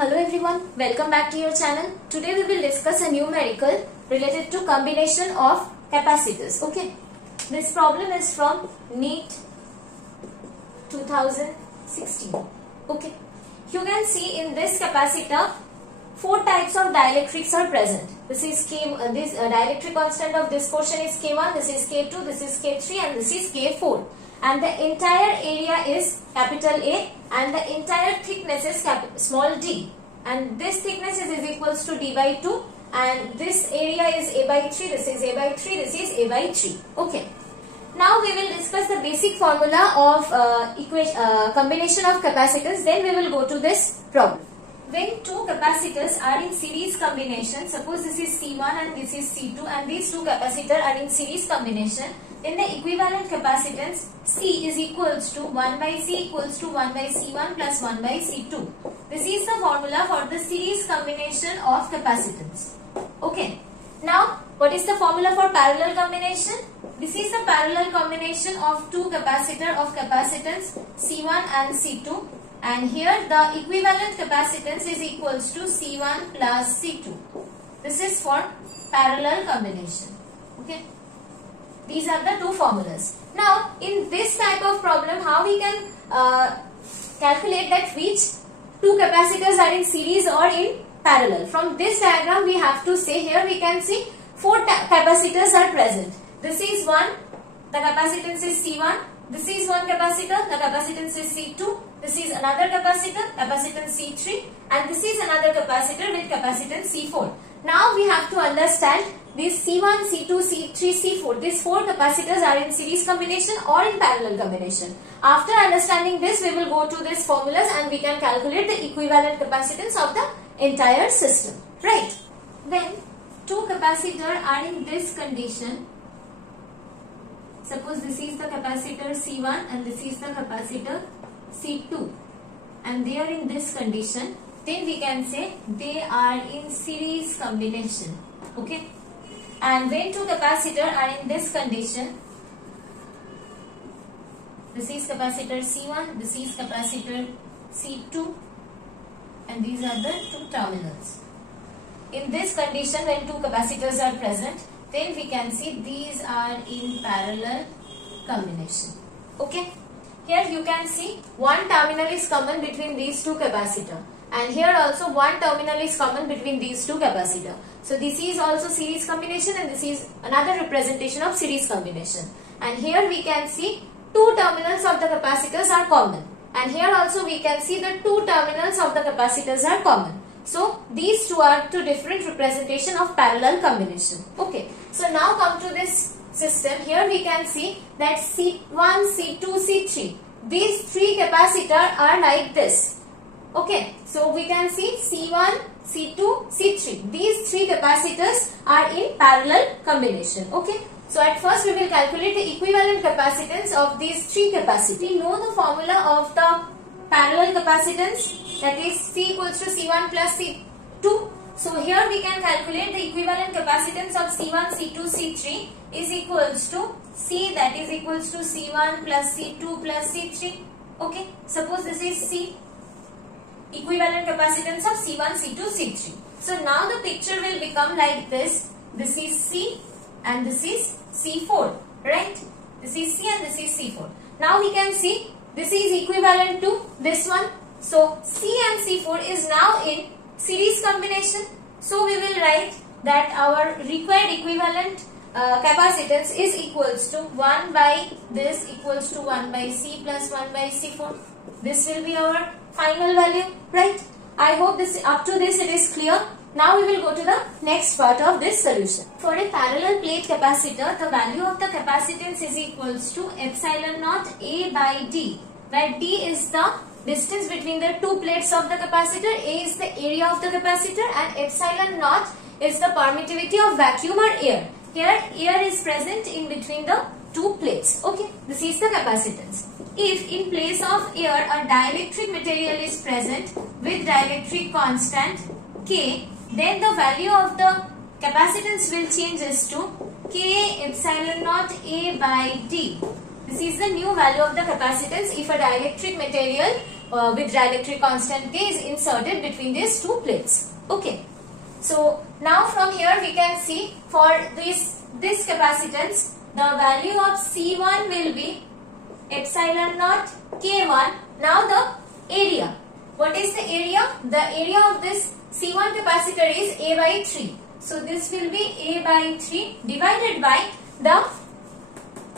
Hello everyone, welcome back to your channel. Today we will discuss a numerical related to combination of capacitors. Okay, this problem is from NEET 2016. Okay, you can see in this capacitor 4 types of dielectrics are present. This is this dielectric constant of this portion is K1, this is K2, this is K3 and this is K4. And the entire area is capital A and the entire thickness is small d, and this thickness is equals to d by 2, and this area is a by 3, this is a by 3, this is a by 3. Okay. Now we will discuss the basic formula of combination of capacitors, then we will go to this problem. When two capacitors are in series combination, suppose this is C1 and this is C2 and these two capacitors are in series combination, then the equivalent capacitance C is equals to 1 by C equals to 1 by C1 plus 1 by C2. This is the formula for the series combination of capacitance. Okay. Now, what is the formula for parallel combination? This is the parallel combination of two capacitor of capacitance C1 and C2. And here the equivalent capacitance is equals to C1 plus C2. This is for parallel combination. Okay. These are the two formulas. Now, in this type of problem, how we can calculate that which two capacitors are in series or in parallel? From this diagram, we have to say, here we can see 4 capacitors are present. This is one, the capacitance is C1. This is one capacitor, the capacitance is C2. This is another capacitor, capacitance C3. And this is another capacitor with capacitance C4. Now we have to understand these C1, C2, C3, C4. These 4 capacitors are in series combination or in parallel combination. After understanding this, we will go to these formulas and we can calculate the equivalent capacitance of the entire system. Right? When two capacitors are in this condition, suppose this is the capacitor C1 and this is the capacitor C2 and they are in this condition, then we can say they are in series combination. Okay. And when two capacitors are in this condition, this is capacitor C1, this is capacitor C2 and these are the two terminals. In this condition, when two capacitors are present, then we can see these are in parallel combination. Okay. Here you can see one terminal is common between these two capacitors. And here also one terminal is common between these two capacitors. So this is also series combination and this is another representation of series combination. And here we can see two terminals of the capacitors are common. And here also we can see the two terminals of the capacitors are common. So these two are two different representation of parallel combination. Okay. So now come to this system. Here we can see that C1, C2, C3. These 3 capacitors are like this. Okay, so we can see C1, C2, C3. These 3 capacitors are in parallel combination. Okay, so at first we will calculate the equivalent capacitance of these 3 capacitors. We know the formula of the parallel capacitance, that is C equals to C1 plus C2. So here we can calculate the equivalent capacitance of C1, C2, C3 is equals to C, that is equals to C1 plus C2 plus C3. Okay, suppose this is C. Equivalent capacitance of C1, C2, C3. So now the picture will become like this. This is C and this is C4, right? This is C and this is C4. Now we can see this is equivalent to this one. So C and C4 is now in series combination. So we will write that our required equivalent capacitance is equals to 1 by this equals to 1 by C plus 1 by C4. This will be our final value, right? I hope this up to this it is clear. Now we will go to the next part of this solution. For a parallel plate capacitor, the value of the capacitance is equals to epsilon naught A by D, where D is the distance between the two plates of the capacitor, A is the area of the capacitor and epsilon naught is the permittivity of vacuum or air. Here air is present in between the two plates. Okay, this is the capacitance. If in place of air a dielectric material is present with dielectric constant K, then the value of the capacitance will changes to K epsilon naught A by D. This is the new value of the capacitance if a dielectric material with dielectric constant K is inserted between these two plates. Okay. So now from here we can see for this capacitance, the value of C1 will be epsilon naught K1. Now the area. What is the area? The area of this C1 capacitor is A by 3. So this will be A by 3 divided by the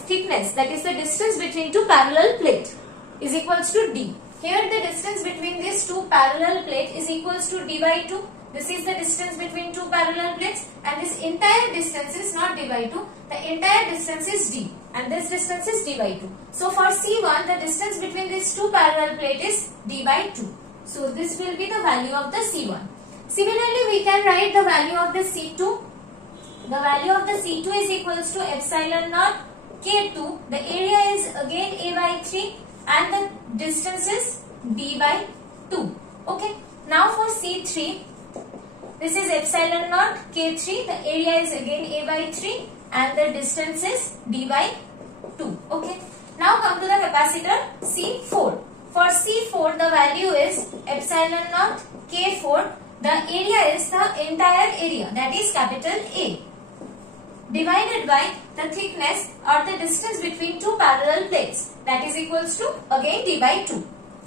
thickness, that is the distance between two parallel plates, is equals to D. Here the distance between these two parallel plates is equals to D by 2. This is the distance between two parallel plates, and this entire distance is not D by 2. The entire distance is D, and this distance is D by 2. So for C1, the distance between these two parallel plates is D by 2. So this will be the value of the C1. Similarly, we can write the value of the C2. The value of the C2 is equals to epsilon naught K2. The area is again A by 3 and the distance is D by 2. Okay. Now for C3, this is epsilon naught K3. The area is again A by 3 and the distance is D by 2. Okay. Now come to the capacitor C4. For C4, the value is epsilon naught K4. The area is the entire area, that is capital A, divided by the thickness or the distance between two parallel plates, that is equals to again D by 2.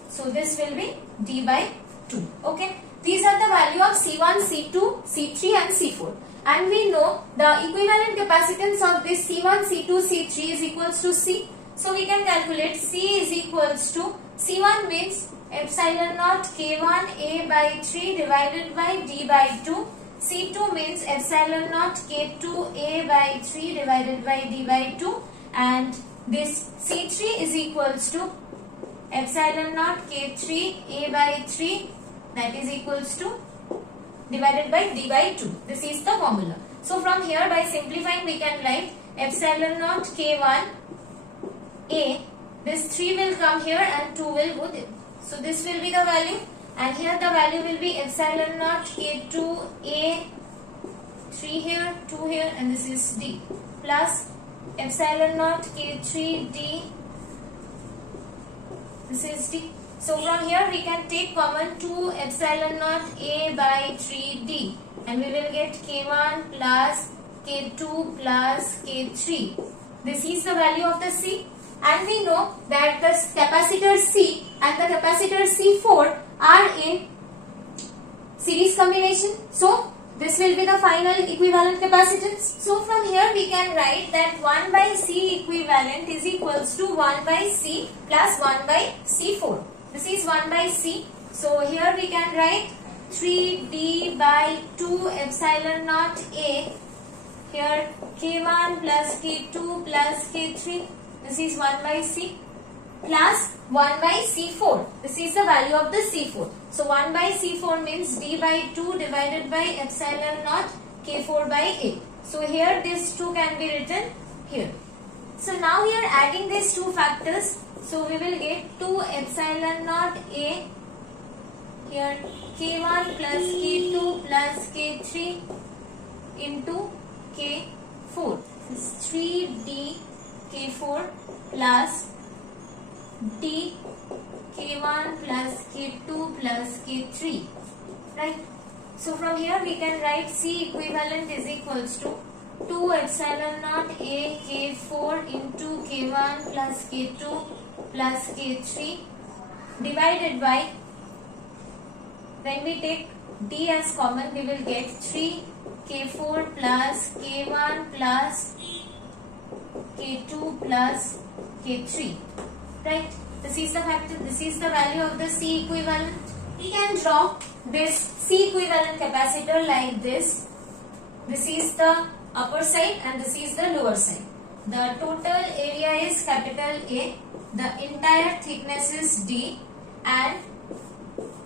So this will be D by 2. Okay. These are the value of C1, C2, C3 and C4. And we know the equivalent capacitance of this C1, C2, C3 is equals to C. So we can calculate C is equals to, C1 means epsilon naught K1 A by 3 divided by D by 2. C2 means epsilon naught K2 A by 3 divided by D by 2. And this C3 is equals to epsilon naught K3 A by 3, that is equals to divided by D by 2. This is the formula. So from here by simplifying we can write epsilon naught K1 A. This 3 will come here and 2 will go there. So this will be the value, and here the value will be epsilon naught K2 A, 3 here, 2 here, and this is D, plus epsilon naught K3 D, this is D. So from here we can take common 2 epsilon naught A by 3 D, and we will get K1 plus K2 plus K3. This is the value of the C. And we know that the capacitor C and the capacitor C4 are in series combination. So this will be the final equivalent capacitance. So from here we can write that 1 by C equivalent is equals to 1 by C plus 1 by C4. This is 1 by C. So here we can write 3D by 2 epsilon naught A. Here K1 plus K2 plus K3. This is 1 by C plus 1 by C4. This is the value of the C4. So 1 by C4 means D by 2 divided by epsilon naught K4 by A. So here this 2 can be written here. So now we are adding these two factors. So we will get 2 epsilon naught A. Here K1 plus K2 plus K3 into K4. This is 3D K4 plus D K1 plus K2 plus K3, right? So from here we can write C equivalent is equals to 2 epsilon naught A K4 into K1 plus K2 plus K3 divided by, when we take D as common we will get 3 K4 plus K1 plus K2 plus K3, right? This is the factor, this is the value of the C equivalent. We can draw this C equivalent capacitor like this. This is the upper side and this is the lower side. The total area is capital A, the entire thickness is D, and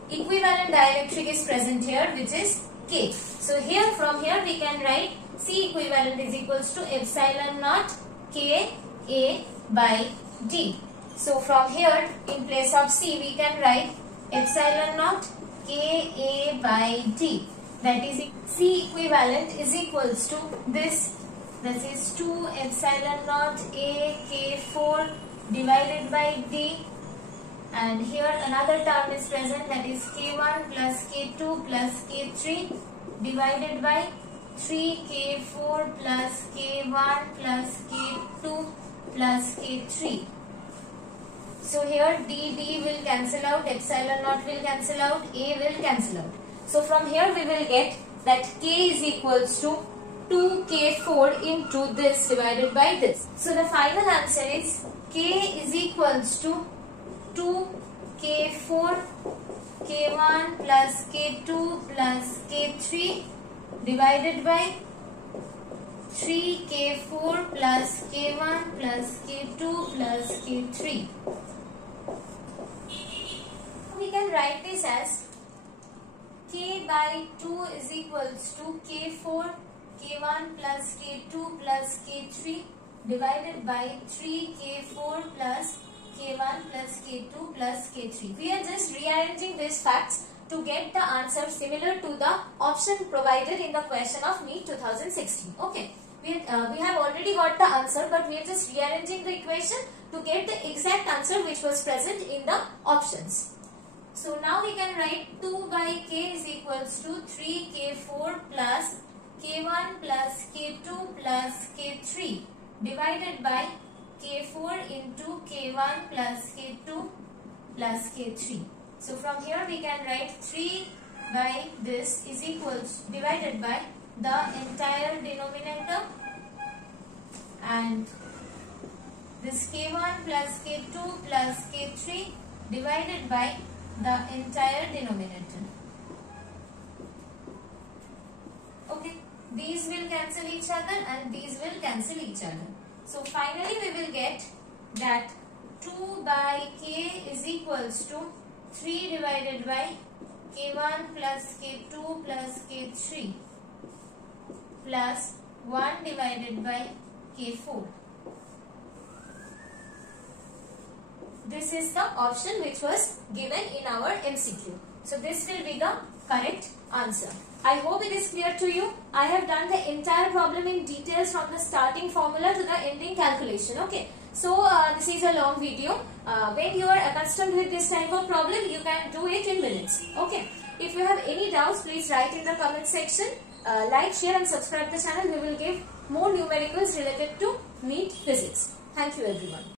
equivalent dielectric is present here, which is K. So here from here we can write C equivalent is equals to epsilon naught K A by D. So from here in place of C we can write epsilon naught K A by D. That is C equivalent is equals to this. This is 2 epsilon naught A K4 divided by D and here another term is present, that is k1 plus k2 plus k3 divided by 3k4 plus k1 plus k2 plus k3. So here d will cancel out, epsilon naught will cancel out, a will cancel out. So from here we will get that k is equals to 2k4 into this divided by this. So the final answer is k is equals to 2k4 k1 plus k2 plus k3 divided by 3k4 plus k1 plus k2 plus k3. We can write this as k by 2 is equals to k4 k1 plus k2 plus k3 divided by 3k4 plus k1 plus k2 plus k3. We are just rearranging these facts to get the answer similar to the option provided in the question of NEET 2016. Okay, we have already got the answer, but we are just rearranging the equation to get the exact answer which was present in the options. So now we can write 2 by k is equals to 3k4 plus k1 plus k2 plus k3 divided by k4 into k1 plus k2 plus k3. So from here we can write 3 by this is equals divided by the entire denominator, and this k1 plus k2 plus k3 divided by the entire denominator. Okay, these will cancel each other and these will cancel each other. So finally we will get that 2 by k is equals to 3 divided by k1 plus k2 plus k3 plus 1 divided by k4. This is the option which was given in our MCQ. So this will be the correct answer. I hope it is clear to you. I have done the entire problem in details from the starting formula to the ending calculation. Okay. So this is a long video. When you are accustomed with this type of problem, you can do it in minutes. Okay. If you have any doubts, please write in the comment section. Like, share and subscribe the channel. We will give more numericals related to NEET physics. Thank you everyone.